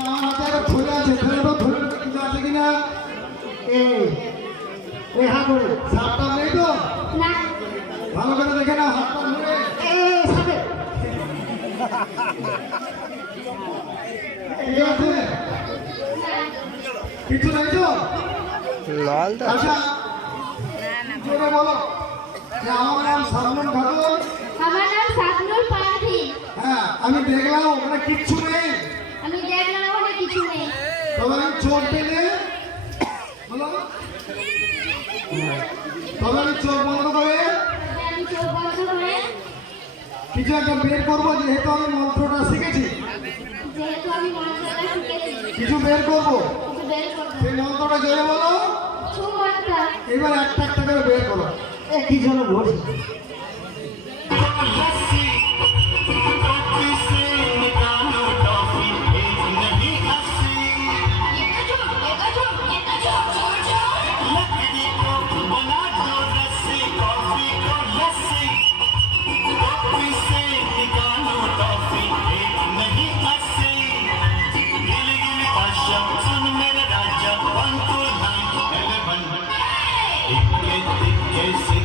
আমার হাতে একটা থলে আছে, থলেটা ধরে কিছু আছে কিনা? এই হাত ধরে সাপটা নেই তো? না। ভালো করে দেখে নাও হাতটা ধরে। সাপে ঠিক আছে? কিছু নাই তো? আচ্ছা জোরে বলো যে আমার নাম শাবনূর খাতুন। আমার নাম শাবনূর পারভীন। হ্যাঁ, আমি দেখলাম ওখানে কিচ্ছু নেই। আমি দেখলাম ওখানে কিছু নেই। তবে আমি চোখ পেলে বলো, তবে আমি চোখ বন্ধ করে আমি চোখ বন্ধ করে কিছু একটা বের করবো, যেহেতু আমি মন্ত্রটা শিখেছি যেহেতু আমি মন্ত্রটা শিখেছি কিছু বের করবো। কিছু বের করব। সেই মন্ত্রটা জোরে বলো। সুমন্ত্র। এবার একটা একটা করে বের করো। কি যেন বলি Yes,